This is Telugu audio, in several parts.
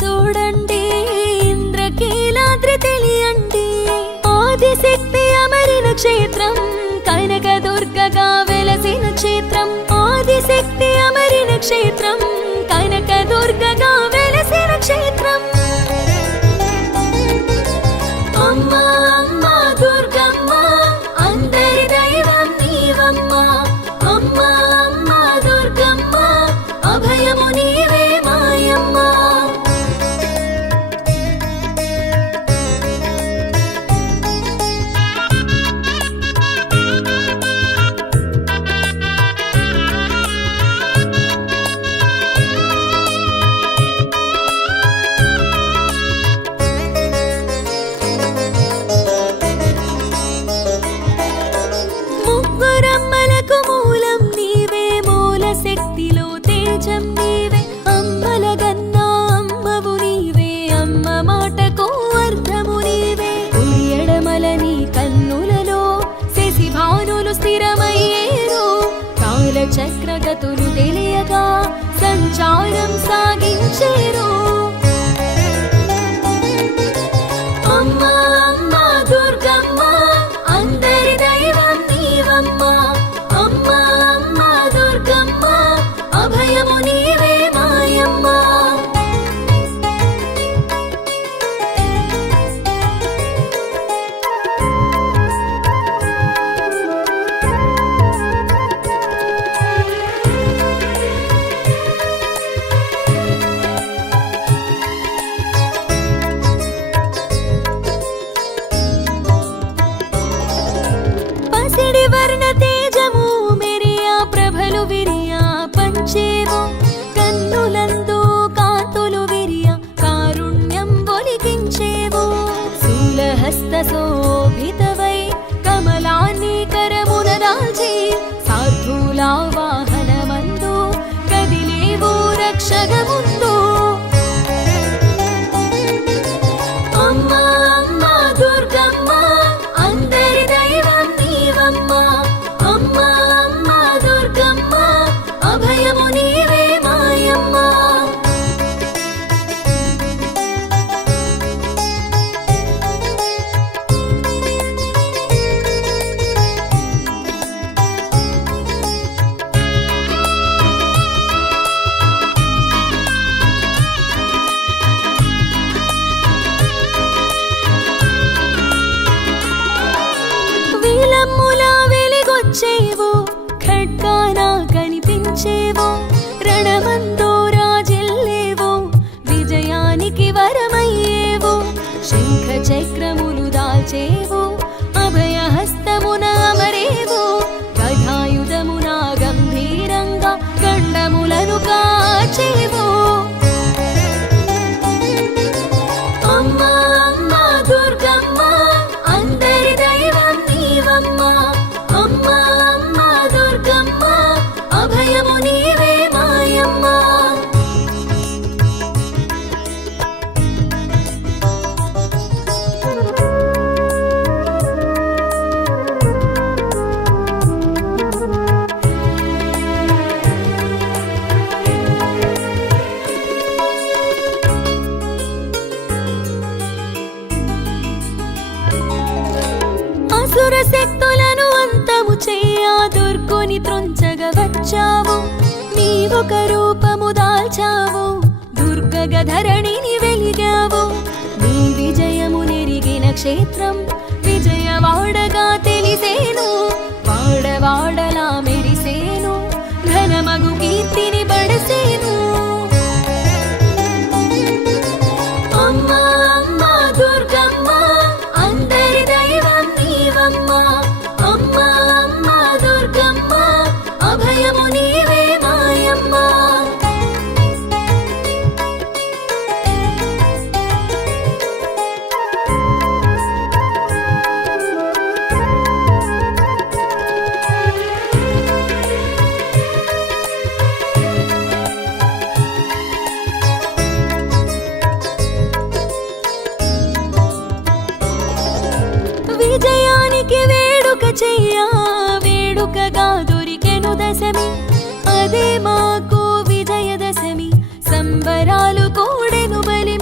చూడండి ఇంద్రకీలాద్రి తెలియండి ఆదిశక్తి అమరిన క్షేత్రం కనకదుర్గగా వెలసిన క్షేత్రం ఆదిశక్తి అమరిన క్షేత్రం కనకదుర్గగా వెలసిన క్షేత్రం అమ్మా అమ్మా దుర్గమ్మ అందరి దైవం నీవమ్మా అమ్మా అమ్మా దుర్గమ్మ అభయము నీవే మాయమ్మా ముగ్గురమ్మలకు మూలం నీవే మూల శక్తిలో తేజం నీవే అమ్మల గన్నా అమ్మవు నీవే అమ్మ మాటకు అర్థము నీవే కుడి ఎడమల నీ కన్నులలో శశిభానులు స్థిరమయ్యేరు కాల చక్రగతులు తెలియగా సంచారం సాగించేరు అమ్మా అమ్మా దుర్గమ్మ అందరి దైవం నీవమ్మా అమ్మా అమ్మా దుర్గమ్మ అభయము నీవే మాయమ్మా పసిడి వర్ణ తేజము మెరియా ప్రభలు విరియా పంచేవో కన్నులందు కాంతులు విరియా కారుణ్యం ఒలికించేవో శూలహస్త శోభితవై కమలాన్ని కరమున దాల్చి సార్థూలా వాహనమందు కదిలేవో రక్షగముందు అమ్మా అమ్మా దుర్గమ్మ అందరి దైవం నీవమ్మా అమ్మా అమ్మా దుర్గమ్మ అభయము నీవే మాయమ్మా వీలమ్ములా వెలిగొచ్చేవో ఖడ్గానా కనిపించేవో రణమందో రాజిల్లేవో విజయానికి వరమయ్యేవో శంఖ చక్రములు దాల్చేవో అభయహస్తమున అమరేవో గదాయుధమున గంభీరంగా గండములను కాచేవో అమ్మా అమ్మా దుర్గమ్మ అందరి దైవం నీవమ్మా అమ్మా అమ్మా దుర్గమ్మ అభయము నీవే మాయమ్మా అసుర శక్తులను అంతము చెయ్యా దుర్గుని త్రుంచగా వచ్చావు నీవొక రూపము దాల్చావు దుర్గగ ధరణిని వెలిగావు నీ విజయము నెరిగిన క్షేత్రం విజయవాడగా తెలిసేను వాడవాడలా మెరిసేను ఘనమగు కీర్తిని బడసేను అమ్మా అమ్మా దుర్గమ్మ అందరి దైవం నీవమ్మా అమ్మా అమ్మా దుర్గమ్మ అభయము నీవే మాయమ్మా విజయానికి వేడుక చెయ్యా వేడుకగా దొరికెను దశమి అదే మాకు విజయదశమి సంబరాలు కూడెను బలి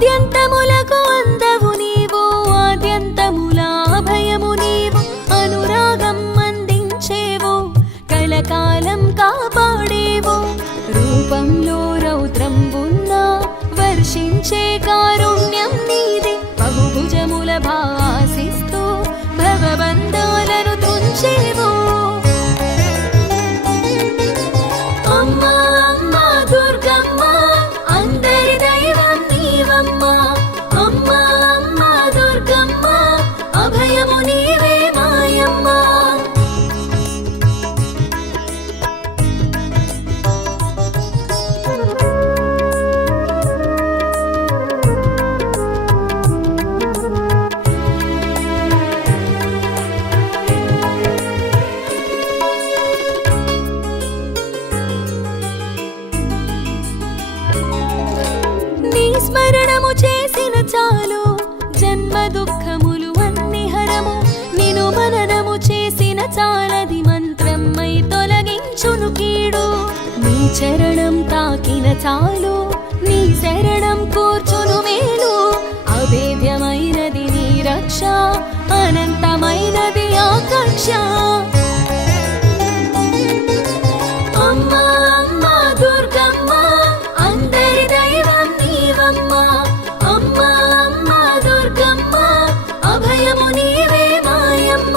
ఆద్యంతములకు అందవు నీవు, ఆద్యంతముల అభయము నీవు, అనురాగం అందించేవు, కలకాలం కాపాడేవు. రూపంలో రౌద్రం ఉన్నా వర్షించే కారుణ్యం నీది, బహుభుజముల భాసిస్తూ భవబంధాలను తుంచేవు. అమ్మా అమ్మా దుర్గమ్మ, అందరి దైవం నీవమ్మా. అమ్మా అమ్మా దుర్గమ్మ, అభయము నీవే మాయమ్మ. నీ స్మరణము చేసిన చాలు, జన్మ దుఃఖములు అన్ని హరము, నిను మననము చేసిన చాలది మంత్రమై తొలగించును కీడు. నీ చరణం తాకిన చాలు, నీ శరణం కూర్చును మేలు, అభేద్యమైనది నీ రక్ష, అనంతమైనది ఆకాంక్ష. అమ్మా అమ్మా దుర్గమ్మ, అందరి దైవం నీవమ్మా. అమ్మా అమ్మా దుర్గమ్మ, అభయము నీవే మాయమ్మ.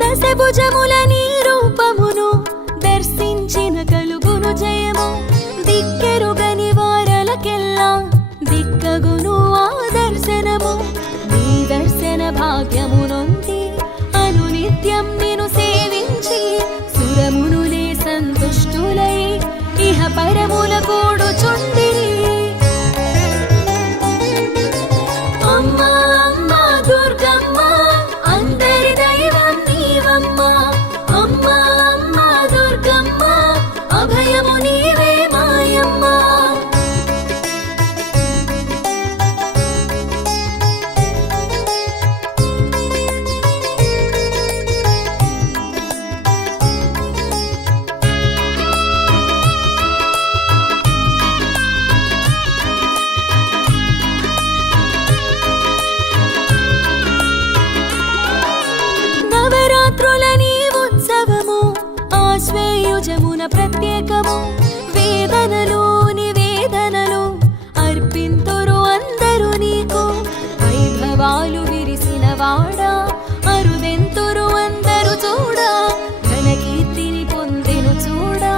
దశభుజముల నీ రూపమును దర్శించిన కలుగును జయము, దిక్కెరుగని వారలకెల్లా దిక్కగును ఆ దర్శనము. నీ దర్శన భాగ్యము నొంది అనునిత్యం నిను సేవించి, సురమునులే సంతుష్టులై ఇహ పరముల కూడుచుండిరి. అమ్మా అమ్మా దుర్గమ్మ, అందరి దైవం నీవమ్మా. అమ్మా అమ్మా దుర్గమ్మ, అభయము నీవే మాయమ్మ. నవరాత్రుల నీ ఉత్సవము, ఆశ్వేయుజమున ప్రత్యేకము, వేదనలు నివేదనలు అర్పింతురు అందరూ నీకు. వైభవాలు విరిసిన వాడా, అరుదెంతురు అందరు చూడా, ఘనకీర్తిని పొందెను చూడా,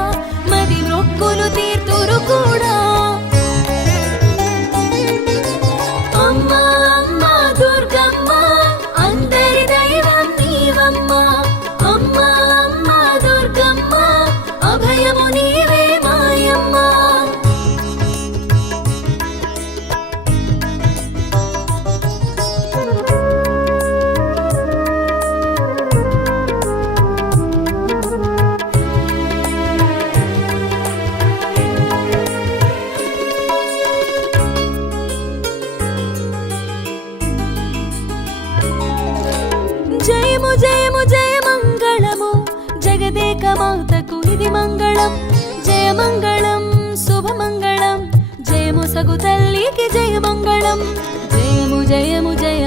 మది మొక్కులు తీర్తురు కూడా. అమ్మా అమ్మా దుర్గమ్మ, అందరి దైవం నీవమ్మా. అమ్మా అమ్మా దుర్గమ్మ, అభయము నీవే మాయమ్మ. జయము జయము జయ మంగళము, జగదేక మాతకు ఇది మంగళం. జయ మంగళం శుభమంగళం, జయము సగు తల్లికి జయ మంగళం. జయము జయము జయ